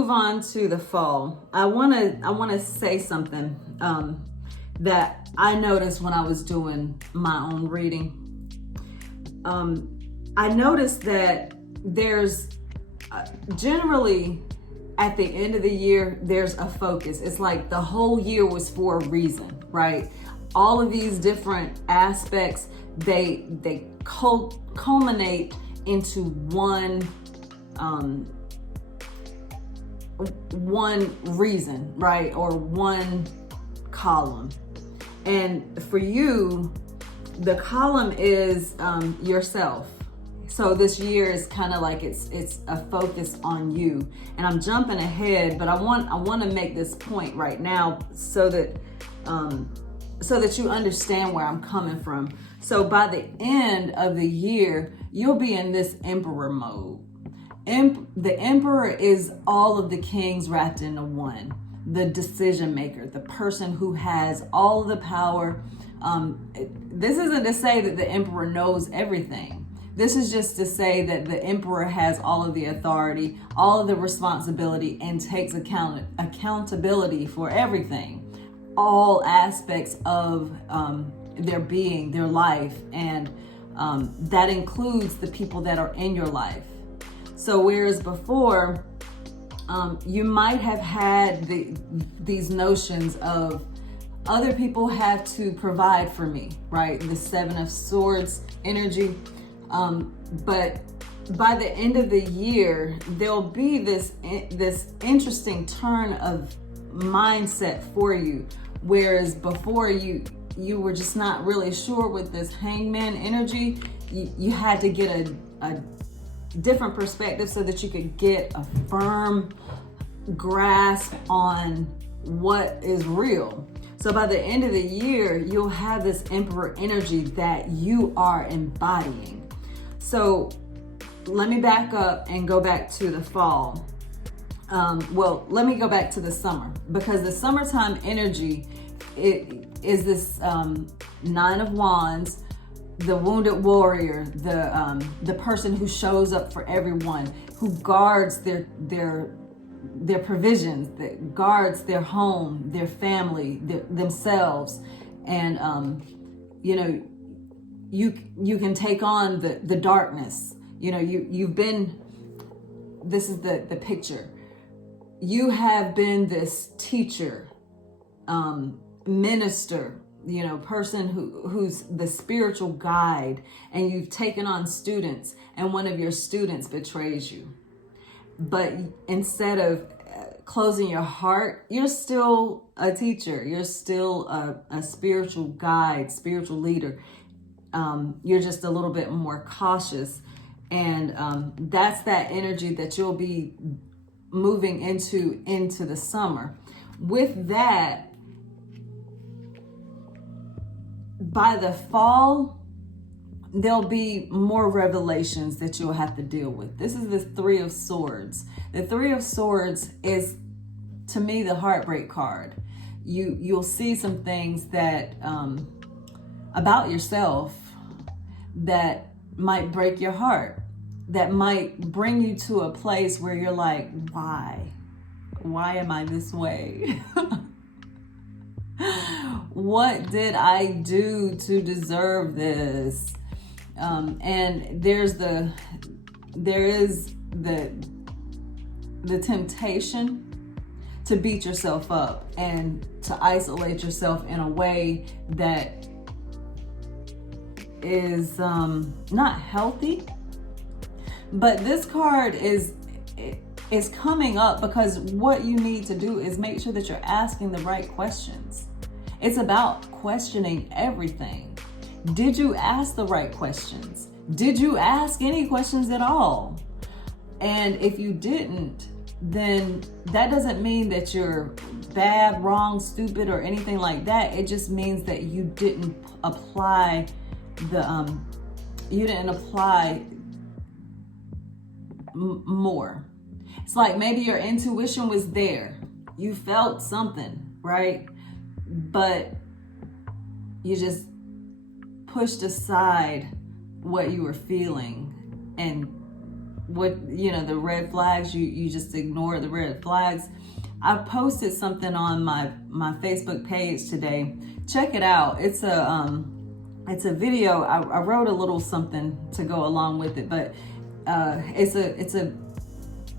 move on to the fall, I wanna say something that I noticed when I was doing my own reading. I noticed that there's generally at the end of the year, there's a focus. It's like the whole year was for a reason, right? All of these different aspects, they culminate into one reason, right? Or one column. And for you, the column is yourself. So this year is kind of like it's a focus on you. And I'm jumping ahead, but I want to make this point right now so that you understand where I'm coming from. So by the end of the year, you'll be in this emperor mode. The emperor is all of the kings wrapped into one. The decision maker, the person who has all of the power. This isn't to say that the emperor knows everything. This is just to say that the emperor has all of the authority, all of the responsibility, and takes accountability for everything, all aspects of their being, their life, and that includes the people that are in your life. So whereas before, you might have had these notions of other people have to provide for me, right? The Seven of Swords energy. But by the end of the year, there'll be this interesting turn of mindset for you. Whereas before you were just not really sure with this hangman energy, you had to get a different perspective so that you could get a firm grasp on what is real. So by the end of the year, you'll have this emperor energy that you are embodying. So let me back up and go back to the fall. Let me go back to the summer, because the summertime energy, it is this Nine of Wands, the wounded warrior, the person who shows up for everyone, who guards their provisions, that guards their home, their family, themselves, and you can take on the darkness. You've been. This is the picture. You have been this teacher, minister, person who's the spiritual guide, and you've taken on students, and one of your students betrays you. But instead of closing your heart, you're still a teacher. You're still a spiritual guide, spiritual leader. You're just a little bit more cautious. And that's that energy that you'll be moving into the summer. With that, by the fall, there'll be more revelations that you'll have to deal with. This is the Three of Swords. The Three of Swords is, to me, the heartbreak card. You'll see some things that about yourself that might break your heart, that might bring you to a place where you're like, why am I this way? What did I do to deserve this? And there is the temptation to beat yourself up and to isolate yourself in a way that is not healthy. But this card is coming up because what you need to do is make sure that you're asking the right questions. It's about questioning everything. Did you ask the right questions? Did you ask any questions at all? And if you didn't, then that doesn't mean that you're bad, wrong, stupid, or anything like that. It just means that you didn't apply more. It's like maybe your intuition was there. You felt something, right? But you just pushed aside what you were feeling and the red flags, you just ignore the red flags. I posted something on my Facebook page today. Check it out. It's a video. I wrote a little something to go along with it, but it's a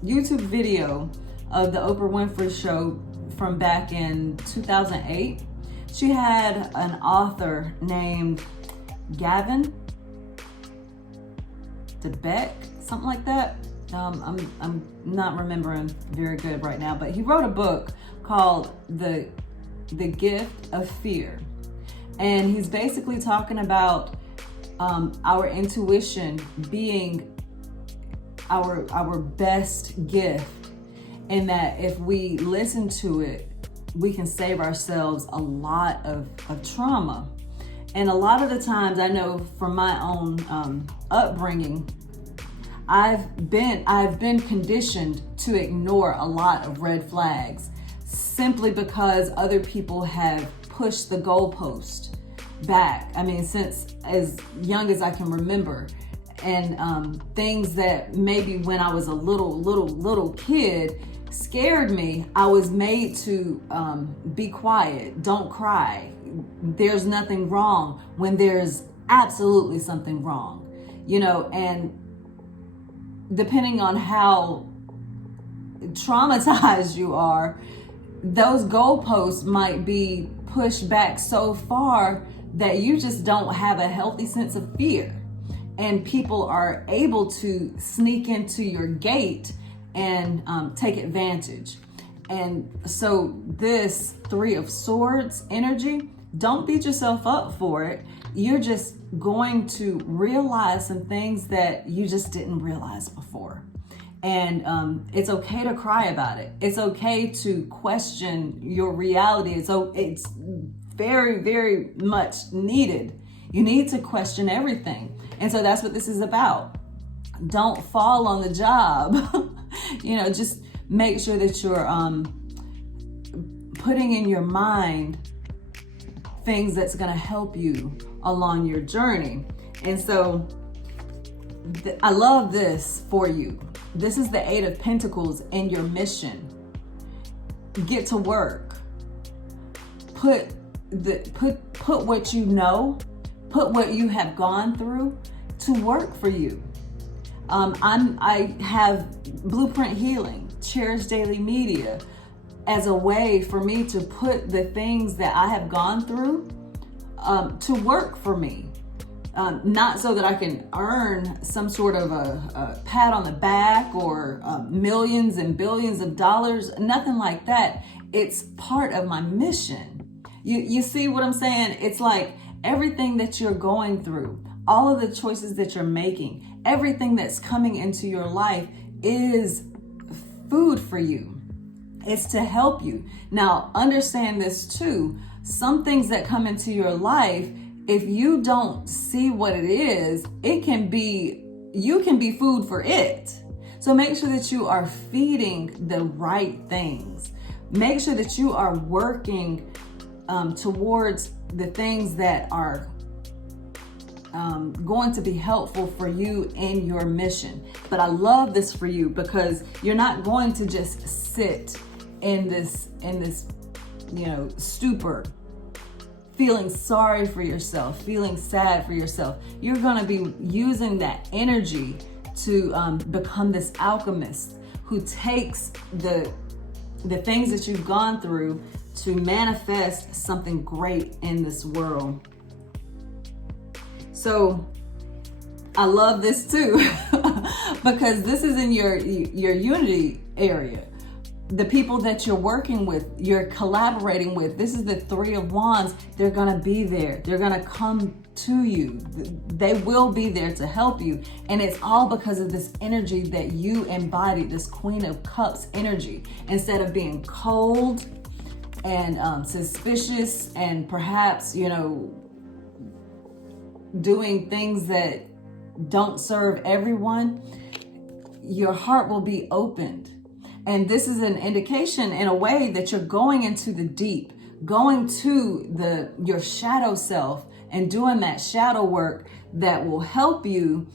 YouTube video of the Oprah Winfrey Show from back in 2008. She had an author named Gavin DeBeck, something like that. I'm not remembering very good right now, but he wrote a book called The Gift of Fear. And he's basically talking about our intuition being our best gift, and that if we listen to it, we can save ourselves a lot of trauma. And a lot of the times, I know from my own upbringing, I've been conditioned to ignore a lot of red flags simply because other people have pushed the goalpost back. I mean, since as young as I can remember. And things that maybe when I was a little kid scared me, I was made to be quiet, don't cry. There's nothing wrong when there's absolutely something wrong, and depending on how traumatized you are, those goalposts might be pushed back so far that you just don't have a healthy sense of fear. And people are able to sneak into your gate and take advantage. And so this Three of Swords energy, don't beat yourself up for it. You're just going to realize some things that you just didn't realize before. And it's okay to cry about it. It's okay to question your reality. It's very, very much needed. You need to question everything. And so that's what this is about. Don't fall on the job. Just make sure that you're putting in your mind things that's going to help you along your journey. And so I love this for you. This is the Eight of Pentacles in your mission. Get to work. Put what you know, put what you have gone through to work for you. I have Blueprint Healing, Cherish Daily Media as a way for me to put the things that I have gone through to work for me. Not so that I can earn some sort of a pat on the back or millions and billions of dollars, nothing like that. It's part of my mission. You see what I'm saying? It's like everything that you're going through, all of the choices that you're making, everything that's coming into your life is food for you. It's to help you. Now, understand this too. Some things that come into your life, if you don't see what it is, you can be food for it. So make sure that you are feeding the right things. Make sure that you are working towards the things that are going to be helpful for you in your mission. But I love this for you because you're not going to just sit in this stupor, feeling sorry for yourself, feeling sad for yourself. You're going to be using that energy to become this alchemist who takes the things that you've gone through to manifest something great in this world. So I love this too because this is in your unity area. The people that you're working with, you're collaborating with, this is the Three of Wands. They're going to be there. They're going to come to you. They will be there to help you. And it's all because of this energy that you embody, this Queen of Cups energy. Instead of being cold and suspicious and perhaps, doing things that don't serve everyone, your heart will be opened. And this is an indication in a way that you're going into the deep, going to your shadow self and doing that shadow work that will help you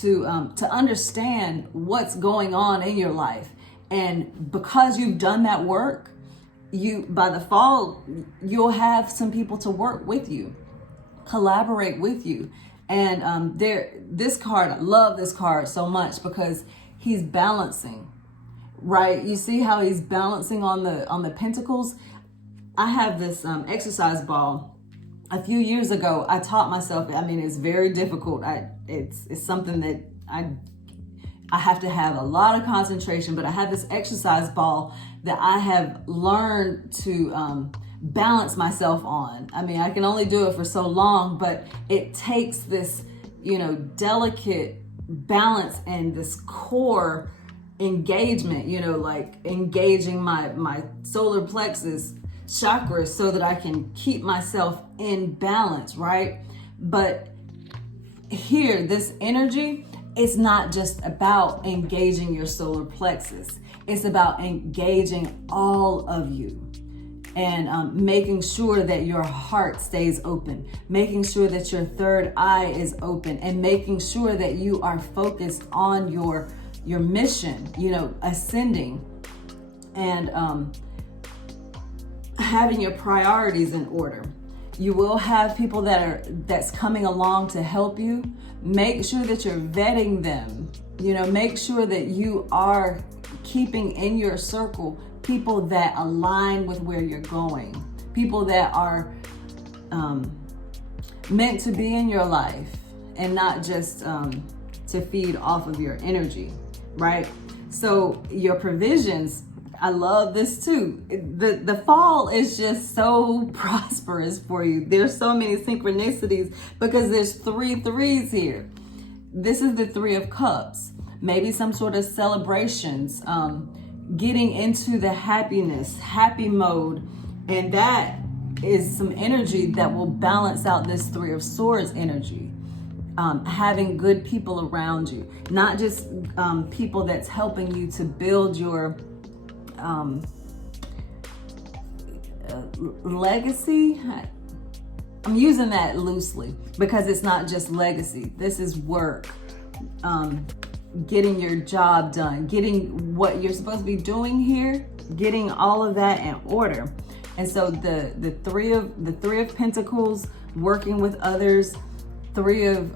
to understand what's going on in your life. And because you've done that work, by the fall, you'll have some people to work with you, collaborate with you. And this card, I love this card so much because he's balancing, right? You see how he's balancing on the pentacles? I have this exercise ball. A few years ago, I taught myself, I mean, it's very difficult. It's something that I have to have a lot of concentration, but I have this exercise ball that I have learned to balance myself on. I mean, I can only do it for so long, but it takes this, delicate balance and this core engagement, like engaging my solar plexus chakra so that I can keep myself in balance, right? But here, this energy, it's not just about engaging your solar plexus. It's about engaging all of you and making sure that your heart stays open, making sure that your third eye is open, and making sure that you are focused on your mission, ascending and having your priorities in order. You will have people that's coming along to help you. Make sure that you're vetting them. Make sure that you are keeping in your circle people that align with where you're going, people that are meant to be in your life and not just to feed off of your energy, right? So your provisions, I love this too. The fall is just so prosperous for you. There's so many synchronicities because there's 3 threes here. This is the 3 of Cups. Maybe some sort of celebrations, getting into the happy mode. And that is some energy that will balance out this 3 of Swords energy. Having good people around you, not just people that's helping you to build your legacy. I'm using that loosely because it's not just legacy. This is work, getting your job done, getting what you're supposed to be doing here, getting all of that in order. And so the three of Pentacles, working with others, three of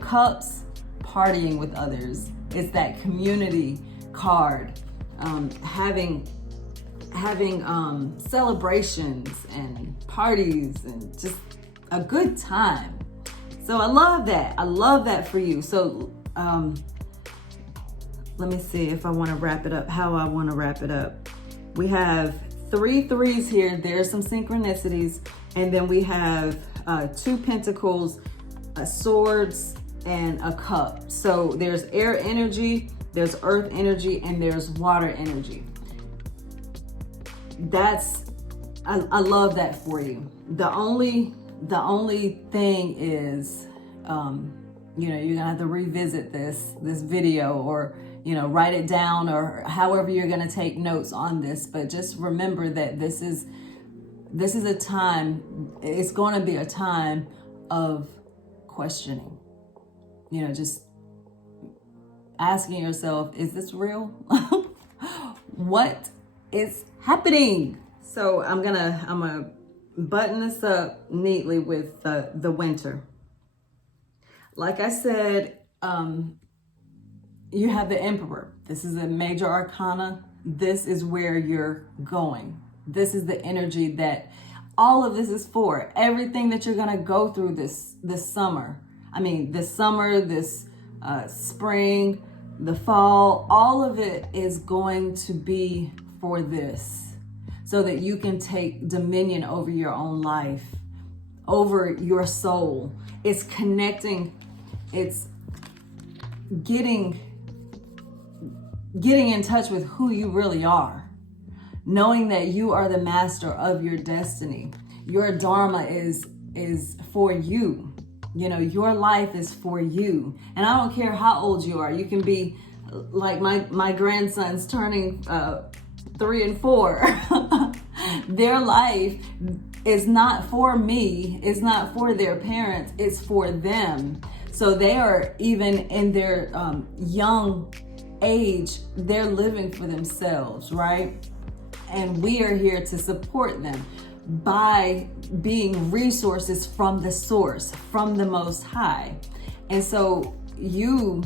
Cups, partying with others. It's that community card. Having celebrations and parties and just a good time. So I love that for you. So let me see if I want to wrap it up, how I want to wrap it up. We have 3 threes here. There's some synchronicities. And then we have 2 pentacles, a swords, and a cup. So there's air energy, there's earth energy, and there's water energy. I love that for you. The only thing is, you're gonna have to revisit this video, or write it down, or however you're gonna take notes on this. But just remember that this is a time. It's going to be a time of questioning. Just asking yourself, is this real? What is happening? So I'm gonna button this up neatly with the winter. Like I said, you have the Emperor. This is a major arcana. This is where you're going. This is the energy that all of this is for. Everything that you're gonna go through this summer. I mean, this summer, this spring, the fall, all of it is going to be for this, so that you can take dominion over your own life, over your soul. It's connecting, it's getting in touch with who you really are, knowing that you are the master of your destiny. Your dharma is for you. Your life is for you. And I don't care how old you are. You can be like my grandsons turning 3 and 4. Their life is not for me. It's not for their parents. It's for them. So they are, even in their young age, they're living for themselves, right? And we are here to support them by being resources from the source, from the Most High. And so you,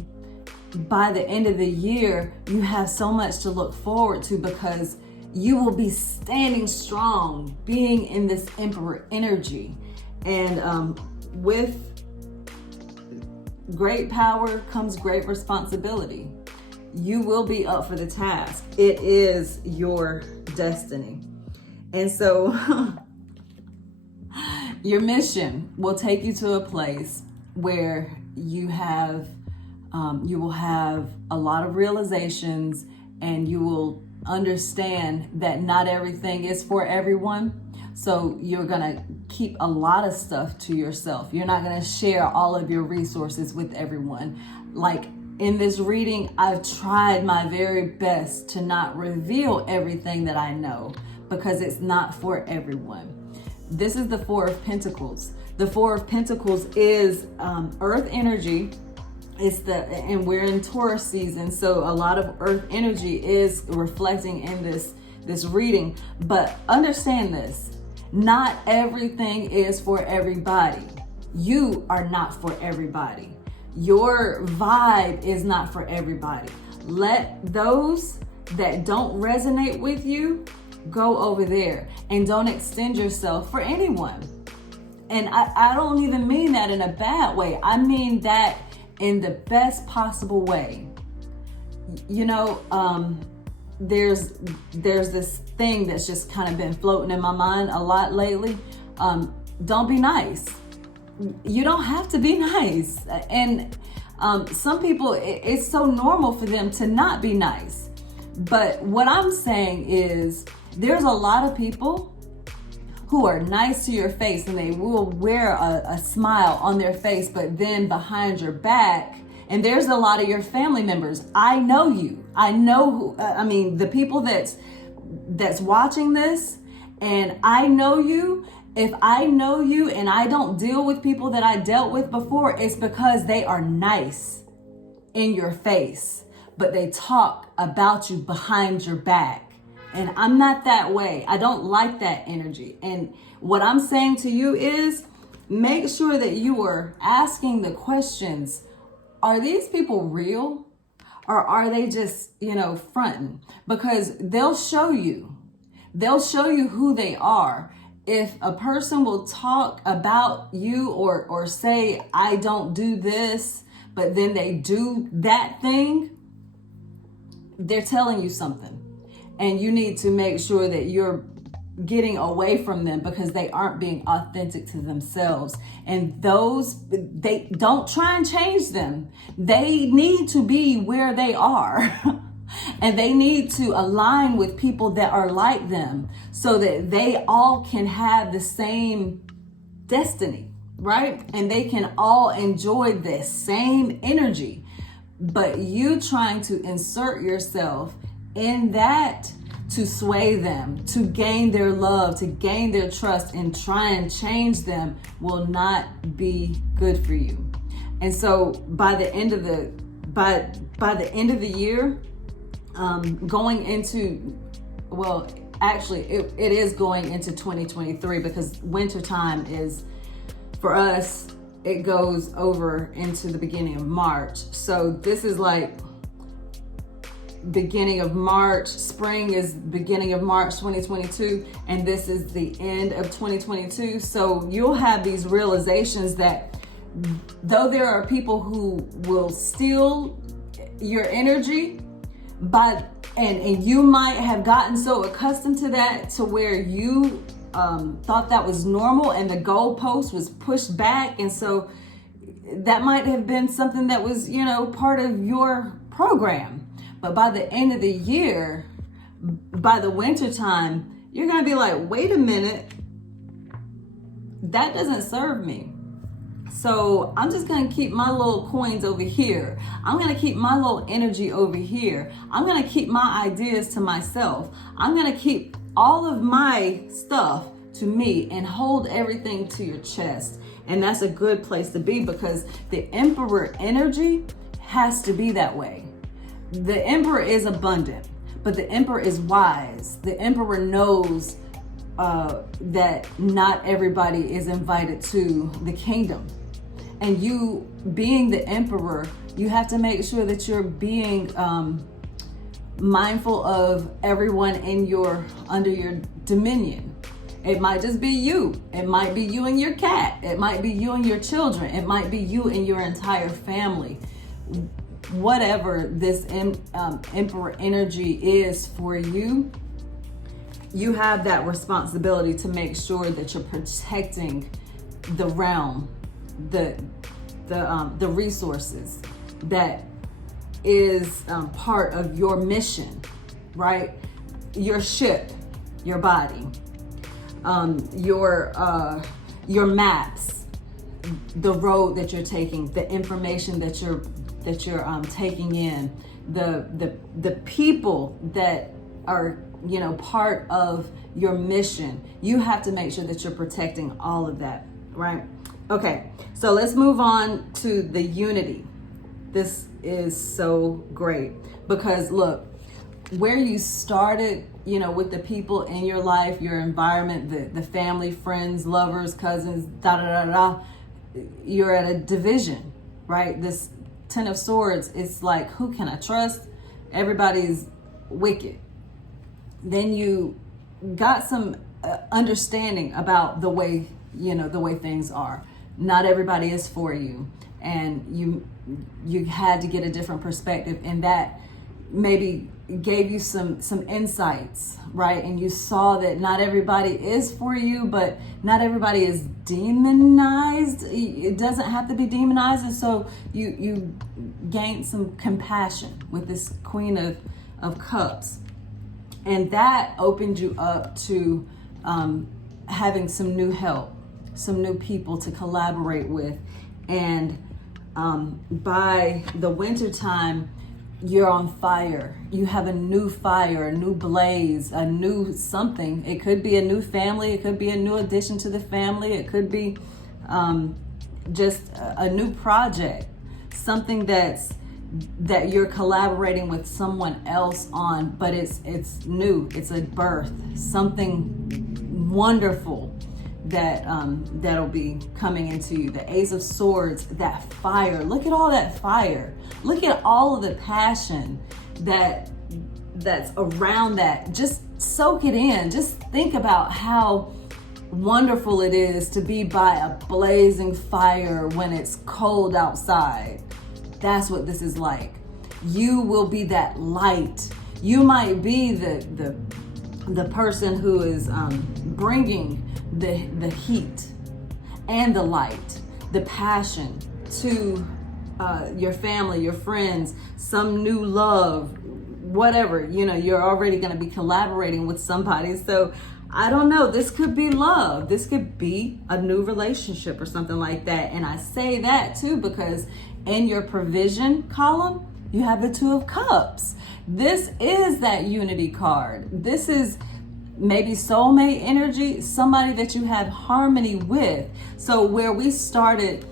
by the end of the year, you have so much to look forward to, because you will be standing strong, being in this emperor energy. And with great power comes great responsibility. You will be up for the task. It is your destiny. And so your mission will take you to a place where you will have a lot of realizations, and you will understand that not everything is for everyone. So you're gonna keep a lot of stuff to yourself. You're not gonna share all of your resources with everyone. Like in this reading, I've tried my very best to not reveal everything that I know, because it's not for everyone. This is the Four of Pentacles. The Four of Pentacles is earth energy. And we're in Taurus season, so a lot of earth energy is reflecting in this reading. But understand this, not everything is for everybody. You are not for everybody. Your vibe is not for everybody. Let those that don't resonate with you go over there, and don't extend yourself for anyone. And I don't even mean that in a bad way. I mean that in the best possible way. You know, there's this thing that's just kind of been floating in my mind a lot lately. Don't be nice. You don't have to be nice. And some people, it's so normal for them to not be nice. But what I'm saying is, there's a lot of people who are nice to your face, and they will wear a smile on their face, but then behind your back, and there's a lot of your family members. I know you. I know who, the people that's watching this, and I know you. If I know you and I don't deal with people that I dealt with before, it's because they are nice in your face, but they talk about you behind your back. And I'm not that way. I don't like that energy. And what I'm saying to you is, make sure that you are asking the questions. Are these people real? Or are they just, fronting? Because they'll show you who they are. If a person will talk about you or say, I don't do this, but then they do that thing, they're telling you something. And you need to make sure that you're getting away from them, because they aren't being authentic to themselves. And they don't try and change them. They need to be where they are. And they need to align with people that are like them, so that they all can have the same destiny, right? And they can all enjoy the same energy. But you trying to insert yourself in that to sway them, to gain their love, to gain their trust, and try and change them will not be good for you. And so by the end of the year, going into, well, actually it is going into 2023, because winter time is, for us, it goes over into the beginning of March. So this is like beginning of March. Spring is beginning of March 2022, and this is the end of 2022. So you'll have these realizations that though there are people who will steal your energy, and you might have gotten so accustomed to that to where you thought that was normal, and the goalpost was pushed back, and so that might have been something that was, part of your program. But by the end of the year, by the winter time, you're gonna be like, wait a minute, that doesn't serve me. So I'm just gonna keep my little coins over here. I'm gonna keep my little energy over here. I'm gonna keep my ideas to myself. I'm gonna keep all of my stuff to me and hold everything to your chest. And that's a good place to be, because the Emperor energy has to be that way. The Emperor is abundant, but the Emperor is wise. The Emperor knows that not everybody is invited to the kingdom. And you being the Emperor, you have to make sure that you're being mindful of everyone under your dominion. It might just be you. It might be you and your cat. It might be you and your children. It might be you and your entire family. Whatever this Emperor energy is for you, you have that responsibility to make sure that you're protecting the realm, the resources that is part of your mission, right? Your ship, your body, your maps, the road that you're taking, the information that you're taking in, the people that are part of your mission. You have to make sure that you're protecting all of that, right? Okay, so let's move on to the unity. This is so great, because look, where you started, with the people in your life, your environment, the family, friends, lovers, cousins, you're at a division, right? This Ten of Swords, it's like, who can I trust? Everybody's wicked. Then you got some understanding about the way things are. Not everybody is for you, and you had to get a different perspective, and that maybe gave you some insights, right? And you saw that not everybody is for you, but not everybody is demonized. It doesn't have to be demonized. And so you gained some compassion with this Queen of Cups. And that opened you up to having some new help, some new people to collaborate with. And by the winter time, you're on fire. You have a new fire, a new blaze, a new something. It could be a new family. It could be a new addition to the family. It could be just a new project, something that you're collaborating with someone else on, but it's new. It's a birth, something wonderful that'll be coming into you. The Ace of Swords, that fire. Look at all that fire. Look at all of the passion that's around that. Just soak it in. Just think about how wonderful it is to be by a blazing fire when it's cold outside. That's what this is like. You will be that light. You might be the person who is bringing the heat and the light, the passion to your family, your friends, some new love, whatever. You're already going to be collaborating with somebody. So I don't know, this could be love. This could be a new relationship or something like that. And I say that too because in your provision column, you have the Two of Cups. This is that unity card. This is maybe soulmate energy, somebody that you have harmony with. So where we started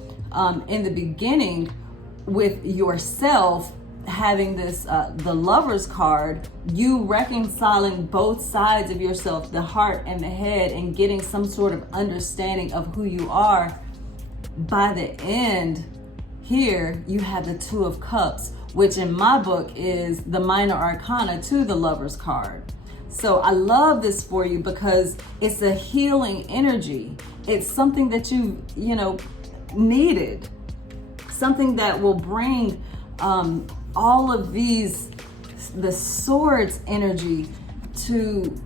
in the beginning with yourself having this, the Lover's card, you reconciling both sides of yourself, the heart and the head, and getting some sort of understanding of who you are. By the end, here you have the Two of Cups, which in my book is the minor arcana to the Lover's card. So I love this for you because it's a healing energy. It's something that you needed, something that will bring all of the swords energy to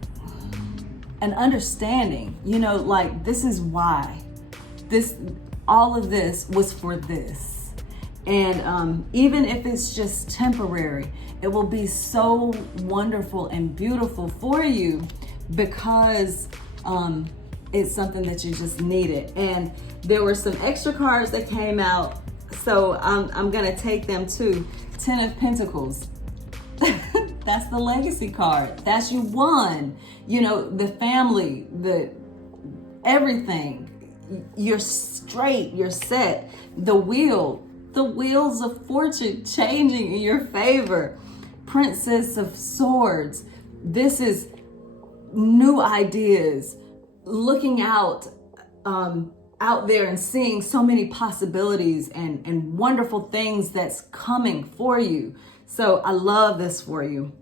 an understanding, like this is why all of this was for this. And even if it's just temporary, it will be so wonderful and beautiful for you because it's something that you just needed. And there were some extra cards that came out, so I'm gonna take them too. Ten of Pentacles. That's the legacy card. That's you won. The family, the everything. you're straight, you're set. The wheels of fortune changing in your favor. Princess of Swords. This is new ideas, looking out there and seeing so many possibilities and wonderful things that's coming for you. So I love this for you.